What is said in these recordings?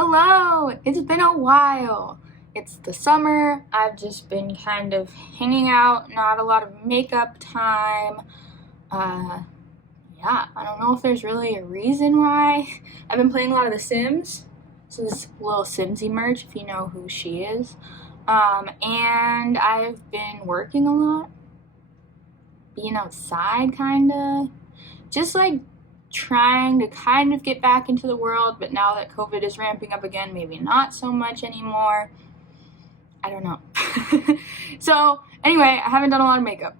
Hello! It's been a while. It's the summer. I've just been kind of hanging out, not a lot of makeup time. Yeah, I don't know if there's really a reason why. I've been playing a lot of The Sims. So this little Simsy merch, if you know who she is. And I've been working a lot. Being outside, kinda. Just like trying to kind of get back into the world, but now that COVID is ramping up again, maybe not so much anymore. I don't know. So anyway, I haven't done a lot of makeup,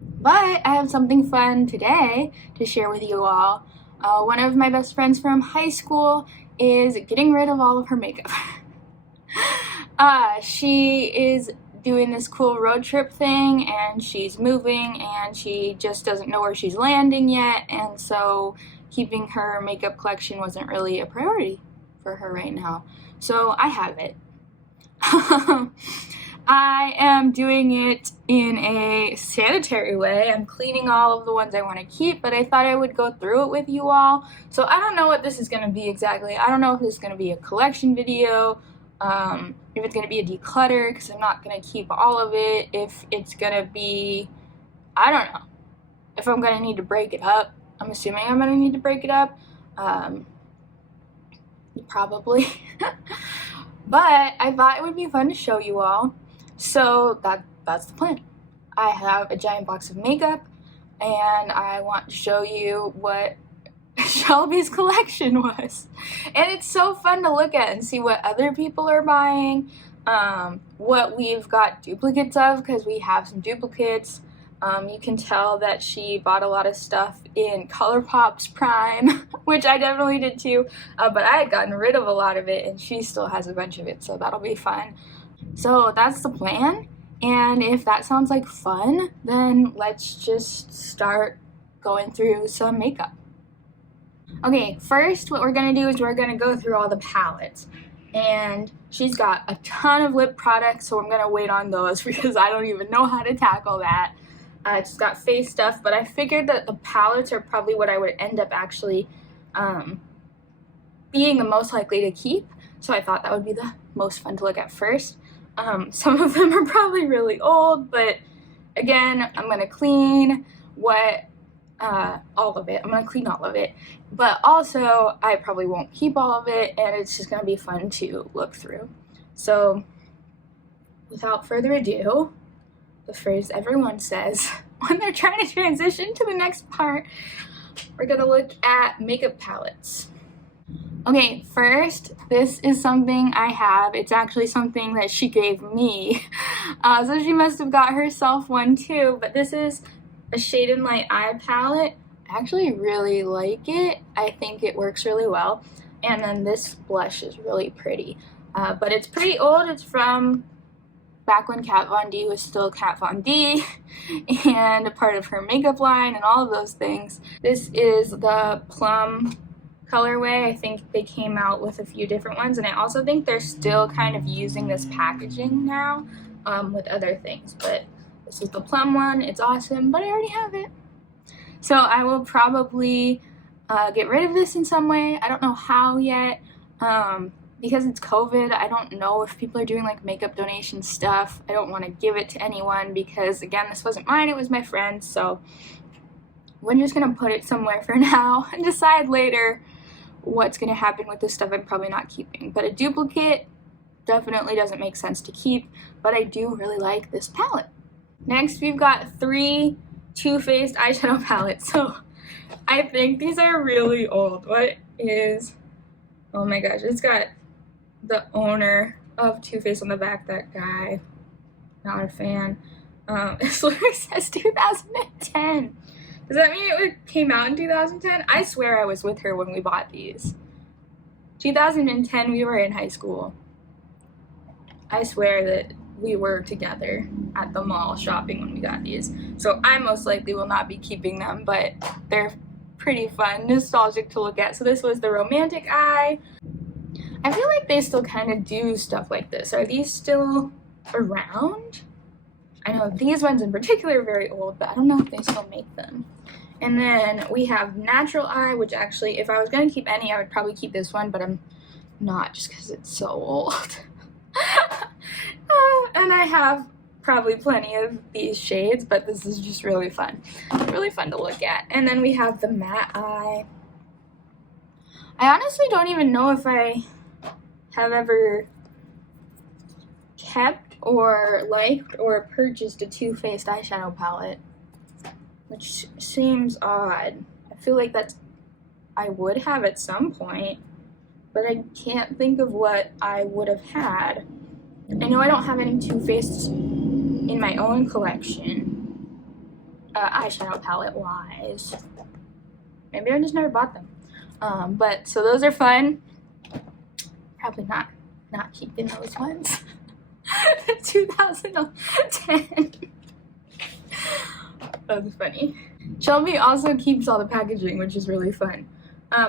but I have something fun today to share with you all. One of my best friends from high school is getting rid of all of her makeup. She is doing this cool road trip thing, and she's moving, and she just doesn't know where she's landing yet, and so keeping her makeup collection wasn't really a priority for her right now. So I have it. I am doing it in a sanitary way. I'm cleaning all of the ones I want to keep, but I thought I would go through it with you all. So I don't know what this is going to be exactly. I don't know if this is going to be a collection video, if it's going to be a declutter, because I'm not going to keep all of it, if it's going to be, I don't know, if I'm going to need to break it up. I'm assuming I'm going to need to break it up, probably, but I thought it would be fun to show you all, so that's the plan. I have a giant box of makeup, and I want to show you what Shelby's collection was, and it's so fun to look at and see what other people are buying, what we've got duplicates of, because we have some duplicates. You can tell that she bought a lot of stuff in ColourPop's Prime, which I definitely did too, but I had gotten rid of a lot of it, and she still has a bunch of it, so that'll be fun. So that's the plan, and if that sounds like fun, then let's just start going through some makeup. Okay, first what we're going to do is we're going to go through all the palettes, and she's got a ton of lip products, so I'm going to wait on those because I don't even know how to tackle that. She's got face stuff, but I figured that the palettes are probably what I would end up actually being the most likely to keep, so I thought that would be the most fun to look at first. Some of them are probably really old, but again, I'm going to clean all of it. I'm going to clean all of it, but also I probably won't keep all of it, and it's just going to be fun to look through. So without further ado, the phrase everyone says when they're trying to transition to the next part, we're going to look at makeup palettes. Okay, first, this is something I have. It's actually something that she gave me, so she must have got herself one too, but this is a Shade and Light eye palette. I actually really like it. I think it works really well. And then this blush is really pretty. But it's pretty old. It's from back when Kat Von D was still Kat Von D and a part of her makeup line and all of those things. This is the Plum colorway. I think they came out with a few different ones, and I also think they're still kind of using this packaging now with other things, but this is the Plum one. It's awesome, but I already have it. So I will probably get rid of this in some way. I don't know how yet. Because it's COVID, I don't know if people are doing like makeup donation stuff. I don't want to give it to anyone because, again, this wasn't mine, it was my friend's. So we're just going to put it somewhere for now and decide later what's going to happen with this stuff I'm probably not keeping. But a duplicate definitely doesn't make sense to keep, but I do really like this palette. Next, we've got 3 Too Faced eyeshadow palettes. So I think these are really old. What is, oh my gosh, it's got the owner of Too Faced on the back, that guy. Not a fan. This literally says 2010. Does that mean it came out in 2010? I swear I was with her when we bought these. 2010, we were in high school. I swear that we were together at the mall shopping when we got these. So I most likely will not be keeping them, but they're pretty fun, nostalgic to look at. So this was the Romantic Eye. I feel like they still kind of do stuff like this. Are these still around? I know these ones in particular are very old, but I don't know if they still make them. And then we have Natural Eye, which actually, if I was going to keep any, I would probably keep this one, but I'm not just because it's so old. And I have probably plenty of these shades, but this is just really fun. Really fun to look at. And then we have the Matte Eye. I honestly don't even know if I have ever kept or liked or purchased a Too Faced eyeshadow palette, which seems odd. I feel like I would have at some point, but I can't think of what I would have had. I know I don't have any Too Faced in my own collection, eyeshadow palette wise. Maybe I just never bought them. But so those are fun. Probably not keeping those ones. 2010. That was funny. Shelby also keeps all the packaging, which is really fun.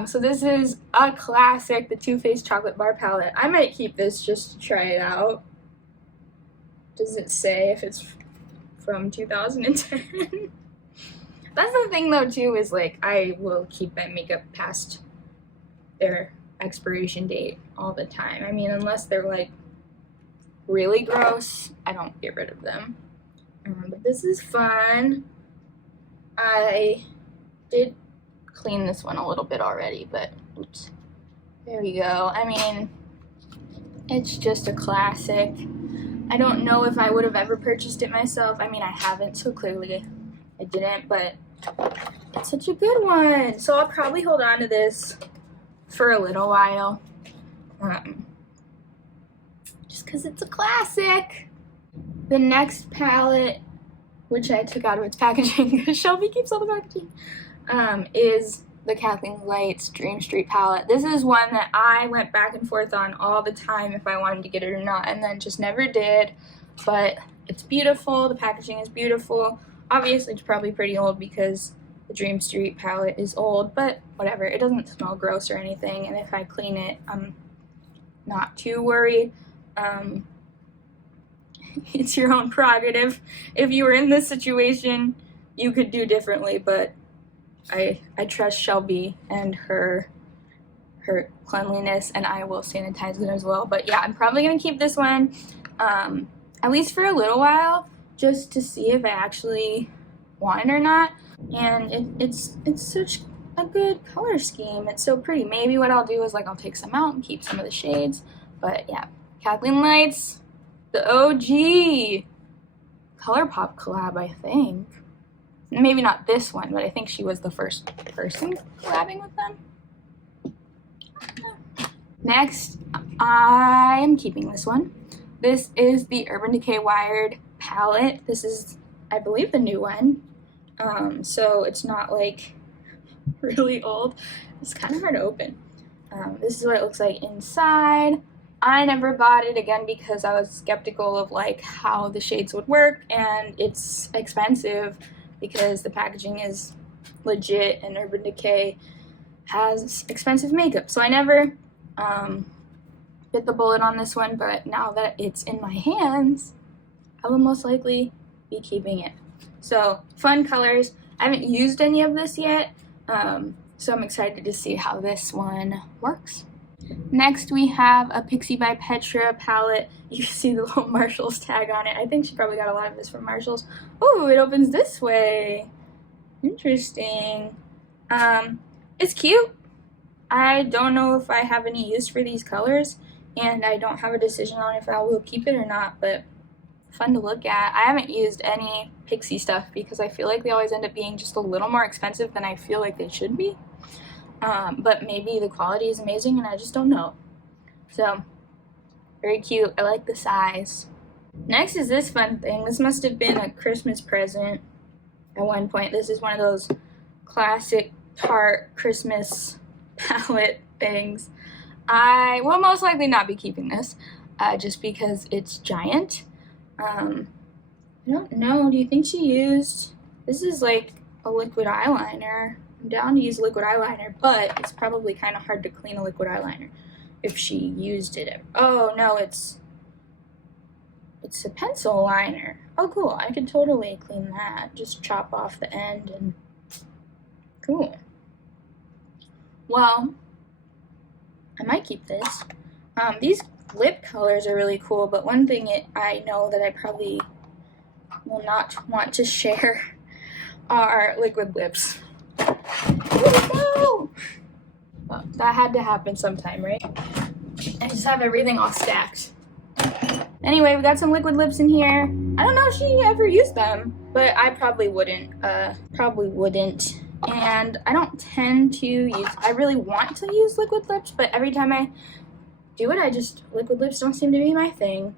So this is a classic, the Too Faced Chocolate Bar Palette. I might keep this just to try it out. Does it say if it's from 2010? That's the thing though too, is like I will keep my makeup past their expiration date all the time. I mean, unless they're like really gross, I don't get rid of them. But this is fun. I did clean this one a little bit already, but oops. There we go. I mean, it's just a classic. I don't know if I would have ever purchased it myself. I mean, I haven't, so clearly I didn't, but it's such a good one. So I'll probably hold on to this for a little while. Just because it's a classic. The next palette, which I took out of its packaging because Shelby keeps all the packaging, is the Kathleen Light's Dream Street palette. This is one that I went back and forth on all the time if I wanted to get it or not, and then just never did. But it's beautiful. The packaging is beautiful. Obviously, it's probably pretty old because the Dream Street palette is old, but whatever. It doesn't smell gross or anything, and if I clean it, I'm not too worried. It's your own prerogative. If you were in this situation, you could do differently, but I trust Shelby and her cleanliness, and I will sanitize it as well. But yeah, I'm probably gonna keep this one at least for a little while, just to see if I actually want it or not. And it's such a good color scheme. It's so pretty. Maybe what I'll do is like I'll take some out and keep some of the shades. But yeah, Kathleen Light's the OG ColourPop collab, I think. Maybe not this one, but I think she was the first person collabing with them. Next, I'm keeping this one. This is the Urban Decay Wired palette. This is, I believe, the new one. So it's not like really old. It's kind of hard to open. This is what it looks like inside. I never bought it again because I was skeptical of like how the shades would work, and it's expensive because the packaging is legit and Urban Decay has expensive makeup. So I never bit the bullet on this one, but now that it's in my hands, I will most likely be keeping it. So fun colors. I haven't used any of this yet, so I'm excited to see how this one works. Next we have a Pixie by Petra palette. You can see the little Marshalls tag on it. I think she probably got a lot of this from Marshalls. Oh, it opens this way. Interesting. It's cute. I don't know if I have any use for these colors, and I don't have a decision on if I will keep it or not, but fun to look at. I haven't used any Pixie stuff because I feel like they always end up being just a little more expensive than I feel like they should be. But maybe the quality is amazing and I just don't know. So, very cute. I like the size. Next is this fun thing. This must have been a Christmas present at one point. This is one of those classic Tarte Christmas palette things. I will most likely not be keeping this, just because it's giant. I don't know. Do you think she used... This is like a liquid eyeliner. I'm down to use liquid eyeliner, but it's probably kind of hard to clean a liquid eyeliner if she used it. Oh, no, it's a pencil liner. Oh, cool. I could totally clean that. Just chop off the end and Cool. Well, I might keep this. These lip colors are really cool, but one thing I know that I probably will not want to share are liquid lips. Oh, no! Well, that had to happen sometime, right? I just have everything all stacked. Anyway, we got some liquid lips in here. I don't know if she ever used them, but I probably wouldn't. And I don't tend to use, I really want to use liquid lips, but every time I do it, liquid lips don't seem to be my thing.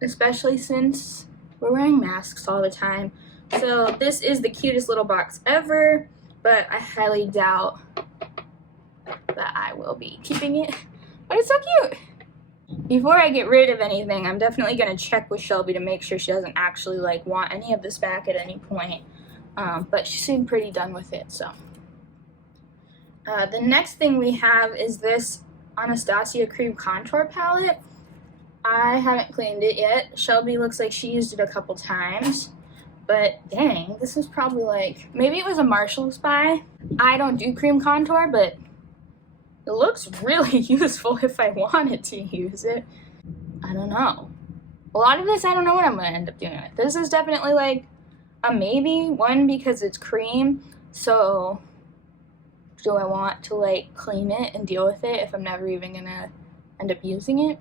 Especially since we're wearing masks all the time. So this is the cutest little box ever, but I highly doubt that I will be keeping it. But it's so cute. Before I get rid of anything, I'm definitely going to check with Shelby to make sure she doesn't actually like want any of this back at any point. But she seemed pretty done with it, so. The next thing we have is this Anastasia Cream Contour Palette. I haven't cleaned it yet. Shelby looks like she used it a couple times. But dang, this is probably like, maybe it was a Marshall's buy. I don't do cream contour, but it looks really useful if I wanted to use it. I don't know. A lot of this, I don't know what I'm going to end up doing with. This is definitely like a maybe. One, because it's cream. So do I want to like clean it and deal with it if I'm never even going to end up using it?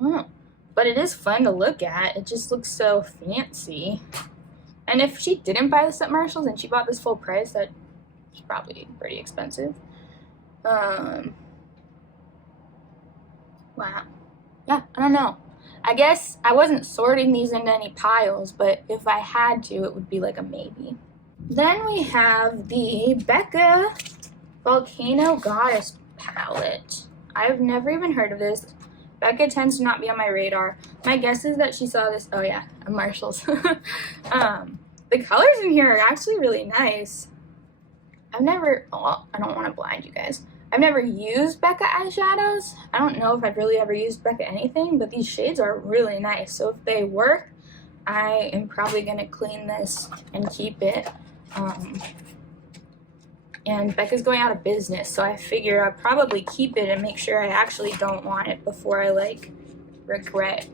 I don't know. But it is fun to look at. It just looks so fancy. And if she didn't buy this at Marshall's and she bought this full price, that's probably pretty expensive. Wow. Yeah, I don't know. I guess I wasn't sorting these into any piles, but if I had to, it would be like a maybe. Then we have the Becca Volcano Goddess palette. I've never even heard of this. Becca tends to not be on my radar. My guess is that she saw this, oh yeah, at Marshall's. The colors in here are actually really nice. I don't want to blind you guys. I've never used Becca eyeshadows. I don't know if I've really ever used Becca anything, but these shades are really nice. So if they work, I am probably going to clean this and keep it. And Becca's going out of business, so I figure I'll probably keep it and make sure I actually don't want it before I like regret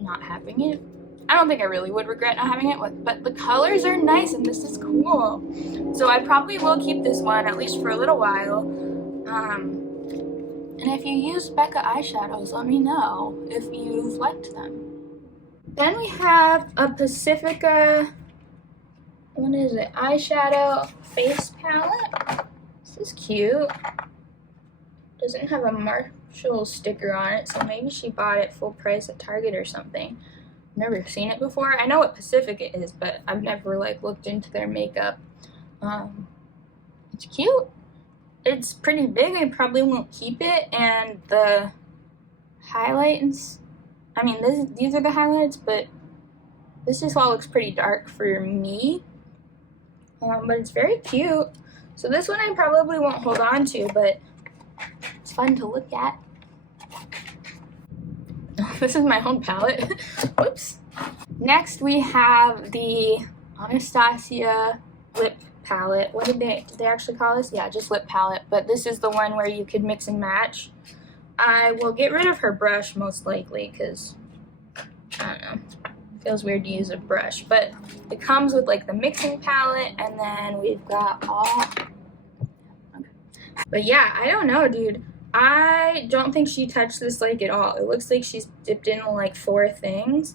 not having it. I don't think I really would regret not having it, but the colors are nice and this is cool. So I probably will keep this one at least for a little while. And if you use Becca eyeshadows, let me know if you've liked them. Then we have a Pacifica, what is it, eyeshadow face palette. This is cute. Doesn't have a Marshall sticker on it, so maybe she bought it full price at Target or something. Never seen it before. I know what Pacifica is, but I've never like looked into their makeup. It's cute. It's pretty big. I probably won't keep it, and the highlights, I mean these are the highlights, but this just all looks pretty dark for me. But it's very cute. So this one I probably won't hold on to, but it's fun to look at. This is my own palette. Whoops. Next we have the Anastasia Lip Palette. What did they actually call this? Yeah, just lip palette. But this is the one where you could mix and match. I will get rid of her brush most likely because, I don't know, feels weird to use a brush. But it comes with like the mixing palette, and then we've got all... Okay. But yeah, I don't know, dude. I don't think she touched this like at all. It looks like she's dipped in like 4 things.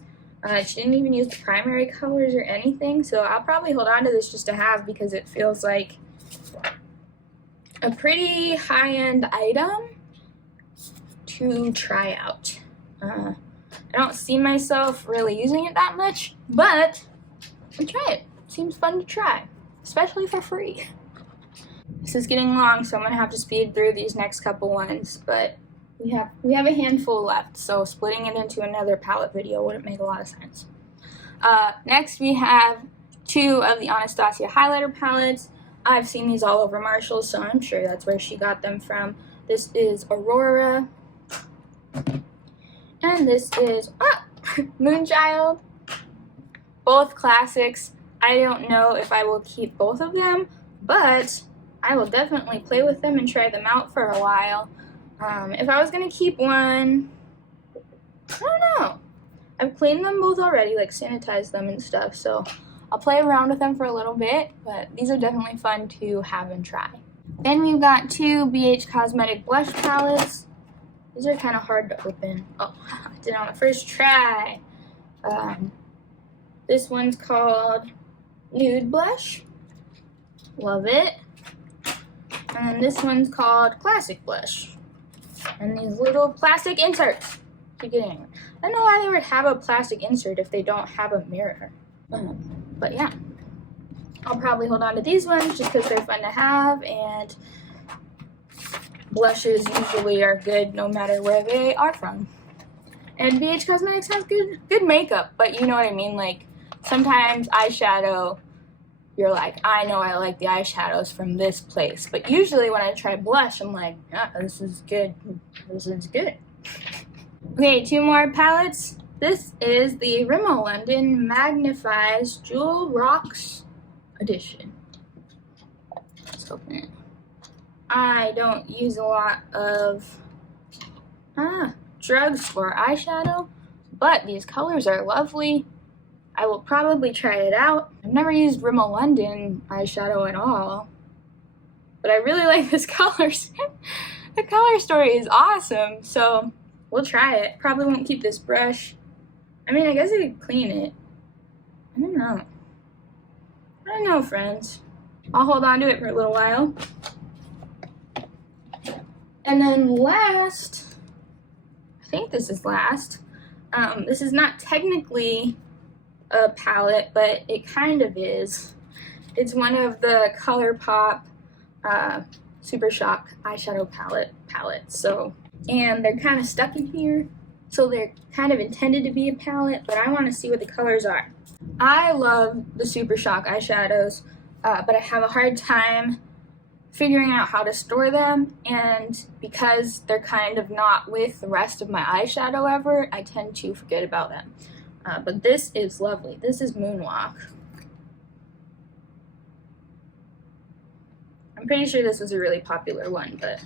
She didn't even use the primary colors or anything, so I'll probably hold on to this just to have because it feels like a pretty high-end item to try out. I don't see myself really using it that much, but I'll try it. Seems fun to try, especially for free. This is getting long, so I'm gonna have to speed through these next couple ones, but we have a handful left, so splitting it into another palette video wouldn't make a lot of sense. Next we have 2 of the Anastasia highlighter palettes. I've seen these all over Marshall's, so I'm sure that's where she got them from. This is Aurora, and this is Moonchild. Both classics. I don't know if I will keep both of them, but I will definitely play with them and try them out for a while. If I was gonna keep one, I don't know. I've cleaned them both already, like sanitized them and stuff, so I'll play around with them for a little bit, but these are definitely fun to have and try. Then we've got two BH Cosmetic blush palettes. These are kind of hard to open. Oh, I did it on the first try. This one's called Nude Blush. Love it. And then this one's called Classic Blush. And these little plastic inserts to get in. I don't know why they would have a plastic insert if they don't have a mirror. But yeah, I'll probably hold on to these ones just because they're fun to have, and blushes usually are good no matter where they are from. And BH Cosmetics has good makeup, but you know what I mean? Like, sometimes eyeshadow, you're like, I know I like the eyeshadows from this place. But usually when I try blush, I'm like, ah, this is good. This is good. Okay, two more palettes. This is the Rimmel London Magnifies Jewel Rocks edition. Let's open it. I don't use a lot of drugstore eyeshadow, but these colors are lovely. I will probably try it out. I've never used Rimmel London eyeshadow at all, but I really like this color. The color story is awesome, so we'll try it. Probably won't keep this brush. I mean, I guess I could clean it. I don't know. I don't know, friends. I'll hold on to it for a little while. And then last, I think this is last. This is not technically a palette, but it kind of is. It's one of the ColourPop Super Shock eyeshadow palettes. So, and they're kind of stuck in here. So they're kind of intended to be a palette, but I want to see what the colors are. I love the Super Shock eyeshadows, but I have a hard time figuring out how to store them, and because they're kind of not with the rest of my eyeshadow ever, I tend to forget about them. But this is lovely. This is Moonwalk. I'm pretty sure this was a really popular one, but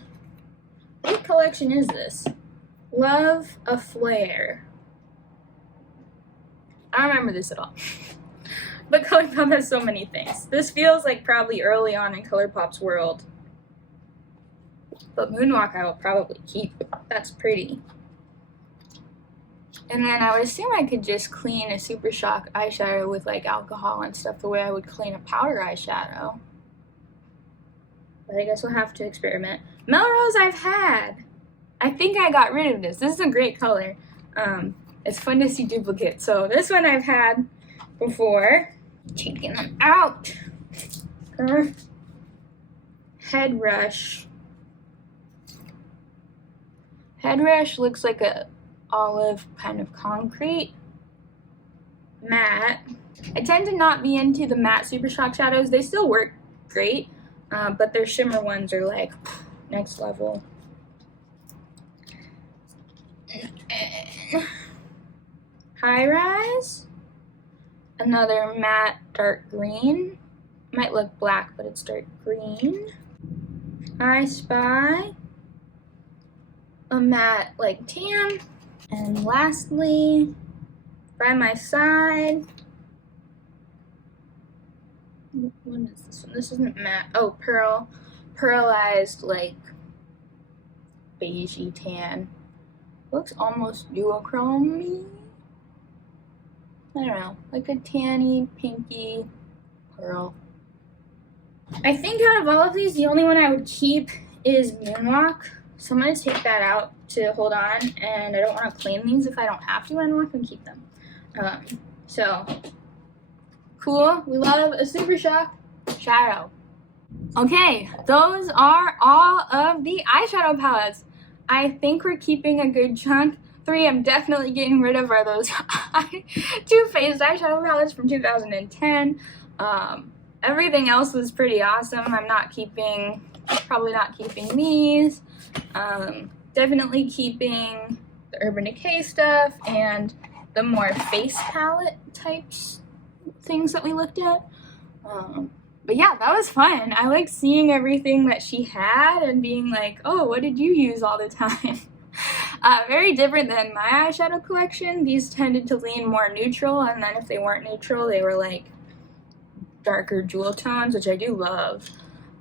what collection is this? Love a Flare. I don't remember this at all. But ColourPop has so many things. This feels like probably early on in ColourPop's world. But Moonwalk I will probably keep. That's pretty. And then I would assume I could just clean a Super Shock eyeshadow with like alcohol and stuff the way I would clean a powder eyeshadow. But I guess we'll have to experiment. Melrose I've had. I think I got rid of this. This is a great color. It's fun to see duplicates. So this one I've had before. Taking them out. Head Rush. Head Rush looks like a olive kind of concrete. Matte. I tend to not be into the matte Super Shock shadows. They still work great, but their shimmer ones are like next level. High Rise. Another matte dark green. Might look black, but it's dark green. I Spy. A matte like tan. And lastly, By My Side. What is this one? This isn't matte. Oh, pearlized like beigey tan. Looks almost duochrome-y. I don't know, like a tanny, pinky pearl. I think out of all of these, the only one I would keep is Moonwalk. So I'm going to take that out to hold on, and I don't want to clean these if I don't have to. I'm not going to keep them. So, cool. We love a Super Shock shadow. Okay, those are all of the eyeshadow palettes. I think we're keeping a good chunk. 3 I'm definitely getting rid of are those Too Faced eyeshadow palettes from 2010. Everything else was pretty awesome. I'm probably not keeping these. Definitely keeping the Urban Decay stuff and the more face palette types things that we looked at. But yeah, that was fun. I like seeing everything that she had and being like, oh, what did you use all the time? Very different than my eyeshadow collection. These tended to lean more neutral, and then if they weren't neutral, they were like darker jewel tones, which I do love.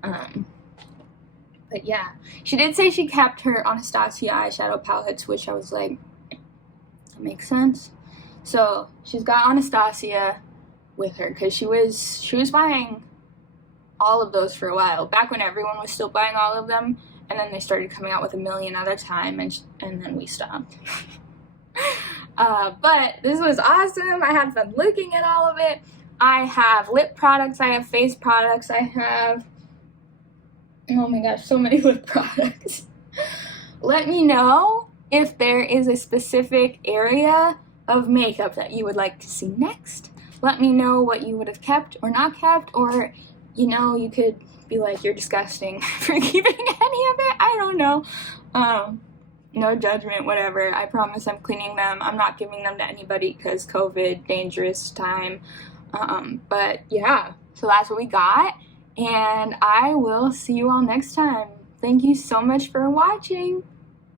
But yeah, she did say she kept her Anastasia eyeshadow palettes, which I was like, that makes sense. So she's got Anastasia with her because she was buying all of those for a while, back when everyone was still buying all of them, and then they started coming out with a million at a time, and then we stopped. But this was awesome. I had fun looking at all of it. I have lip products, I have face products, I have, oh my gosh, so many lip products. Let me know if there is a specific area of makeup that you would like to see next. Let me know what you would have kept or not kept, or, you know, you could be like, you're disgusting for keeping any of it. I don't know. No judgment, whatever. I promise I'm cleaning them. I'm not giving them to anybody because COVID, dangerous time. But yeah, so that's what we got, and I will see you all next time. Thank you so much for watching.